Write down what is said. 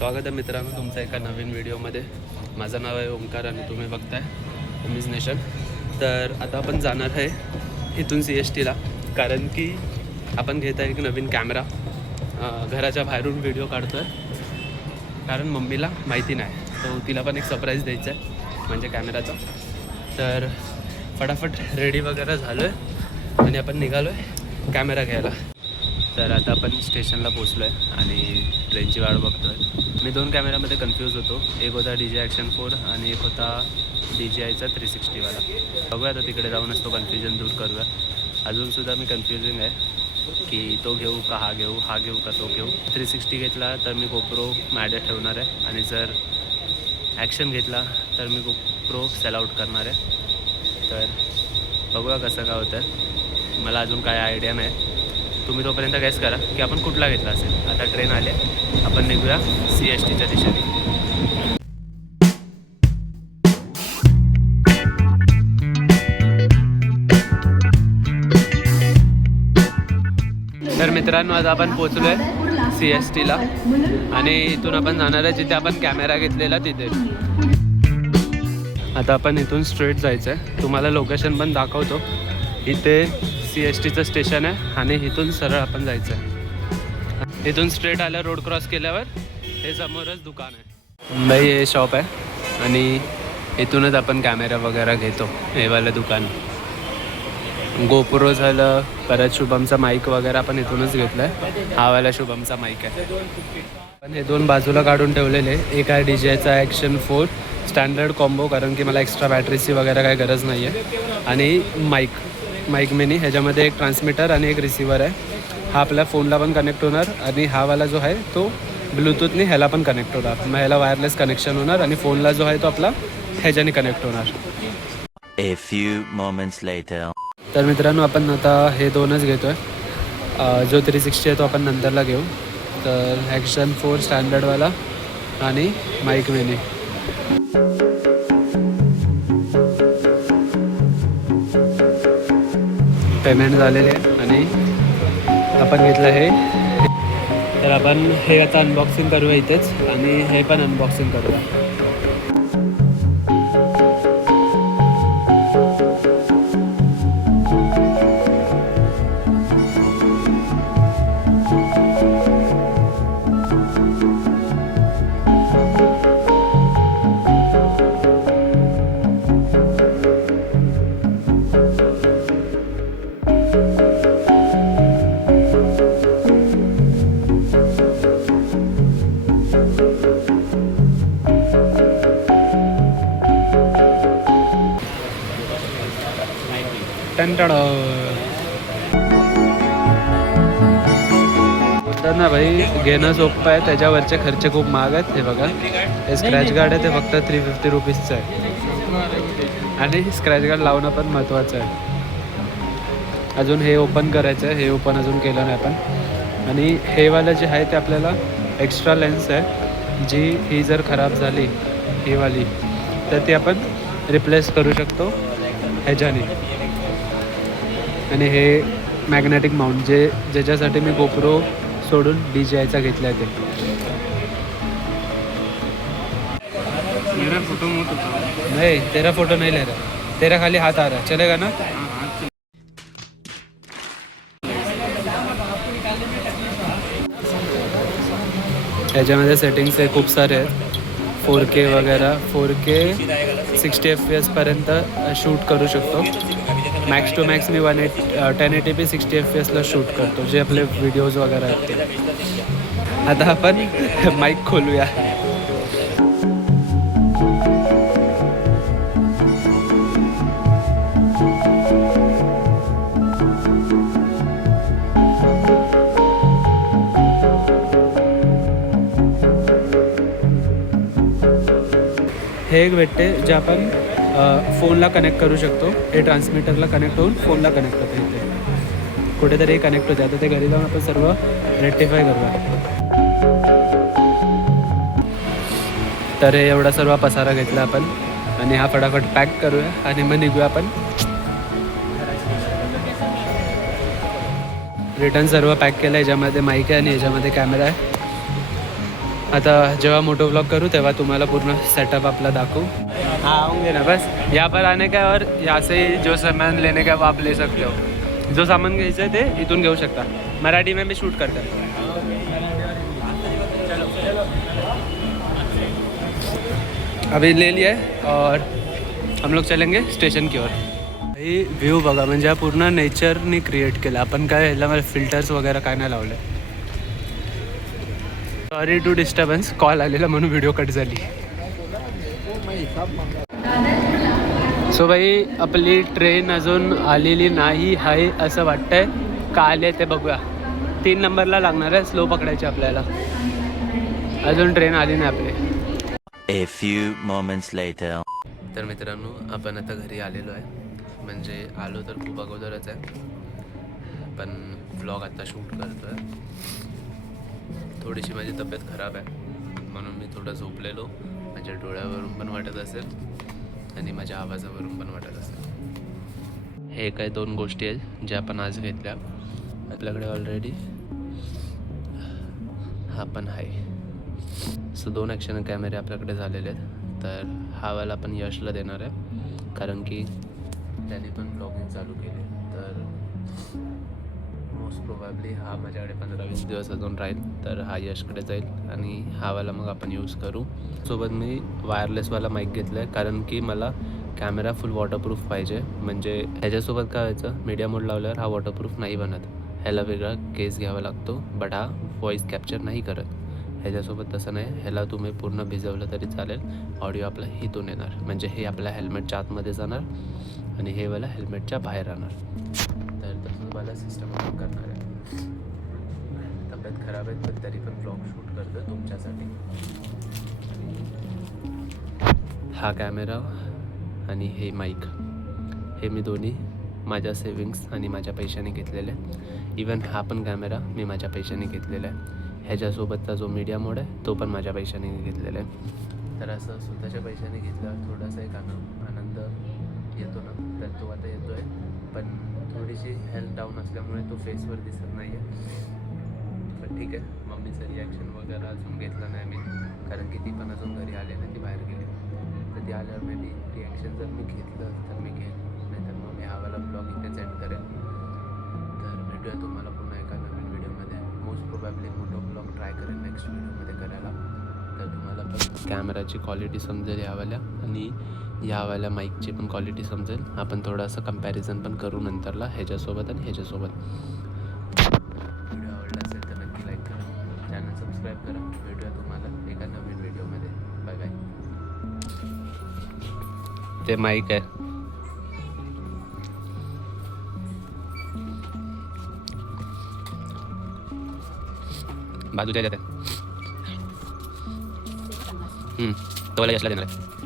स्वागत आहे मित्रांनो तुमचं एका नवीन व्हिडिओमध्ये. माझं नाव आहे ओमकार आणि तुम्ही बघताय उमीज नेशन. तर आता आपण जाणार आहे इथून CSTला, कारण की आपण घेत आहे एक नवीन कॅमेरा. घराच्या बाहेरून व्हिडिओ काढतो आहे, कारण मम्मीला माहिती नाही, तो तिला पण एक सरप्राईज द्यायचा आहे म्हणजे कॅमेराचा. तर फटाफट रेडी वगैरे झालो आहे आणि आपण निघालो आहे कॅमेरा घ्यायला. तर आता आपण स्टेशनला पोचलो आहे आणि ट्रेनची वाट बघतो आहे. मी 2 कॅमेऱ्यामध्ये कन्फ्यूज होतो. एक होता DJI Action 4 आणि एक होता DJIचा 360 वाला. बघूया आता तिकडे जाऊनच तो कन्फ्युजन दूर करूया. अजूनसुद्धा मी कन्फ्युजिंग आहे की तो घेऊ का हा घेऊ का तो घेऊ. 360 घेतला तर मी GoPro माझ्या ठेवणार आहे आणि जर ॲक्शन घेतला तर मी GoPro सेल आउट करणार आहे. तर बघूया कसं काय होतं आहे. मला अजून काय आयडिया नाही. तुम्ही तोपर्यंत गॅस करा की आपण कुठला घेतला असेल. आता ट्रेन आले, आपण निघूया CSTच्या दिशेने. तर मित्रांनो आता आपण पोचलो आहे CSTला आणि इथून आपण जाणार आहे जिथे आपण कॅमेरा घेतलेला तिथे. आता आपण इथून स्ट्रेट जायचं आहे. तुम्हाला लोकेशन पण दाखवतो. इथे CSTचं स्टेशन आहे आणि इथून सरळ आपण जायचं आहे. इथून स्ट्रेट आल्या रोड क्रॉस केल्यावर हे समोरच दुकान आहे. मुंबई हे शॉप आहे आणि इथूनच आपण कॅमेरा वगैरे घेतो. हे वालं दुकान GoPro झालं, परत शुभमचा माईक वगैरे आपण इथूनच घेतला आहे. हा वाला शुभमचा माईक आहे. पण हे 2 बाजूला काढून ठेवलेले. एक आहे DJIचा Action 4 स्टँडर्ड कॉम्बो, कारण की मला एक्स्ट्रा बॅटरीची वगैरे काही गरज नाही आहे. आणि माईक मिनी, ह्याच्यामध्ये एक ट्रान्समीटर आणि एक रिसिवर आहे. हा आपल्या फोनला पण कनेक्ट होणार आणि हा वाला जो आहे तो ब्लूटूथने ह्याला पण कनेक्ट होणार. मग ह्याला वायरलेस कनेक्शन होणार आणि फोनला जो आहे तो आपला ह्याच्याने कनेक्ट होणार. A few moments later. तर मित्रांनो आपण आता हे 2च घेतो आहे. जो 360 आहे तो आपण नंतरला घेऊ. तर Action 4 स्टँडर्डवाला आणि माईक मिनी. पेमेंट झालेले आहे आणि आपण घेतलं हे. तर आपण हे आता अनबॉक्सिंग करूया इथेच आणि हे पण अनबॉक्सिंग करूया. बोलतात ना भाई, घेणं सोपं आहे, त्याच्यावरचे खर्च खूप महाग आहेत. हे बघा, हे स्क्रॅच गार्ड आहे, ते फक्त 350 रुपीजचं आहे आणि स्क्रॅच गार्ड लावणं पण महत्त्वाचं आहे. अजून हे ओपन करायचं आहे. हे ओपन अजून केलं नाही आपण. आणि हे वालं जे आहे ते आपल्याला एक्स्ट्रा लेन्स आहे, जी ही जर खराब झाली ही वाली तर ती आपण रिप्लेस करू शकतो ह्याच्याने. आणि हे मॅग्नेटिक माउंट ज्याच्यासाठी मी GoPro सोडून DJIचा घेतला आहे ते. मेरा फोटो मत उठाओ. नहीं, तेरा फोटो नहीं ले रहा. तेरा खाली हाथ आ रहा, चलेगा ना? ह्याच्यामध्ये सेटिंग्स आहे खूप सारे आहेत. 4K वगैरे, 4K 60 FPS पर्यंत शूट करू शकतो. मॅक्स टू मॅक्स मी 1080p 60 FPSला शूट करतो, जे आपले व्हिडिओज वगैरे आहेत ते. आता आपण माईक खोलूया. हे एक भेटते जे आपण फोनला कनेक्ट करू शकतो. हे ट्रान्समीटरला कनेक्ट होऊन फोनला कनेक्ट होतं. इथे कुठेतरी कनेक्ट होते. आता ते घरी जाऊन आपण सर्व रेक्टिफाय करूया. तर हे एवढा सर्व पसारा घेतला आपण आणि हा फटाफट पॅक करूया आणि मग निघूया आपण. रिटर्न सर्व पॅक केलं. याच्यामध्ये माईक आहे आणि याच्यामध्ये कॅमेरा आहे. आता जेव्हा मोटो व्लॉग करूँ तेव्हा तुम्हाला पूर्ण सेटअप आपला दाखवू. हाँ होंगे ना बस. यहाँ पर आने का और यहाँ से जो सामान लेने का वो आप ले सकते हो. जो सामान घ्यायचं आहे ते इथून घेऊ शकता. मराठी में भी शूट करता है. अभी ले लिया है और हम लोग चलेंगे स्टेशन की ओर. ही व्ह्यू बघा, म्हणजे हा पूर्ण नेचरनी क्रिएट केला. आपण काय ह्याला फिल्टर्स वगैरे काय नाही लावले. सॉरी टू डिस्टर्बन्स, कॉल आलेला म्हणून व्हिडिओ कट झाली. सो भाई आपली ट्रेन अजून आलेली नाही आहे असं वाटतंय. का आले ते बघूया. 3 नंबरला लागणार आहे, स्लो पकडायची आपल्याला. अजून ट्रेन आली नाही आपली. A few moments later. तर मित्रांनो आपण आता घरी आलेलो आहे. म्हणजे आलो तर खूप अगोदरच आहे, पण व्लॉग आता शूट करतो आहे. थोडीशी माझी तब्येत खराब आहे म्हणून मी थोडं झोपलेलो. माझ्या डोळ्यावरून पण वाटत असेल आणि माझ्या आवाजावरून पण वाटत असेल. हे काही 2 गोष्टी आहेत ज्या आपण आज घेतल्या. आपल्याकडे ऑलरेडी हा पण आहे. सो 2 ॲक्शन कॅमेरे आपल्याकडे झालेले आहेत. तर हा वाला आपण यशला देणार आहे कारण की त्याने पण ब्लॉगिंग चालू केले. तर मोस्ट प्रोबॅबली हा माझ्याकडे 15-20 दिवस अजून राहील. तर हा यशकडे जाईल आणि हा वाला मग आपण यूज करू. सोबत मी वायरलेसवाला माईक घेतला आहे कारण की मला कॅमेरा फुल वॉटरप्रूफ पाहिजे. म्हणजे ह्याच्यासोबत काय व्हायचं, मीडिया मोड लावल्यावर हा वॉटरप्रूफ नाही बनत. ह्याला वेगळा केस घ्यावा लागतो, बट हा व्हॉईस कॅप्चर नाही करत. ह्याच्यासोबत तसं नाही. ह्याला तुम्ही पूर्ण भिजवलं तरी चालेल, ऑडिओ आपला इथून येणार. म्हणजे हे आपल्या हेल्मेटच्या आतमध्ये जाणार आणि हे वाला हेल्मेटच्या बाहेर राहणार. तर तसंच मला सिस्टम ऑन करणार आहे. तब्येत खराब आहे पण तरी पण ब्लॉग शूट करतो तुमच्यासाठी. हा कॅमेरा आणि हे माईक हे मी दोन्ही माझ्या सेविंग्स आणि माझ्या पैशाने घेतलेले आहे. इवन हा पण कॅमेरा मी माझ्या पैशाने घेतलेला आहे. ह्याच्यासोबतचा जो मीडिया मोड आहे तो पण माझ्या पैशाने घेतलेला आहे. तर असं स्वतःच्या पैशाने घेतल्यावर थोडासा एक आनंद येतो ना, तर तो आता येतो आहे. पण थोडीशी हेल्थ डाऊन असल्यामुळे तो फेसवर दिसत नाही आहे. पण ठीक आहे, मम्मीचं रिॲक्शन वगैरे अजून घेतलं नाही मी कारण की ती पण अजून घरी आले ना, ती बाहेर गेली. तर ती आल्यावर मी रिॲक्शन जर मी घेतलं तर मी घेईन, नाही तर मग मी हा वाला ब्लॉग इथेच एंड करेन. तर भेटूया तुम्हाला पुन्हा एका नवीन व्हिडिओमध्ये. मोस्ट प्रोबॅबली मोठो ब्लॉग ट्राय करेन नेक्स्ट व्हिडिओमध्ये करायला. तर तुम्हाला पण कॅमेराची क्वालिटी समजेल यावाल्या आणि यावाल्या माईकची पण क्वालिटी समजेल. आपण थोडंसं कंपॅरिझन पण करू नंतरला ह्याच्यासोबत आणि ह्याच्यासोबत. व्हिडिओ आवडला असेल तर नक्की लाईक करा, चॅनल सबस्क्राईब करा. भेटूया तुम्हाला एका नवीन व्हिडिओमध्ये. Bye bye. ते माईक आहे. बाजूच्या जाते तो वाला यशला देणार आहे.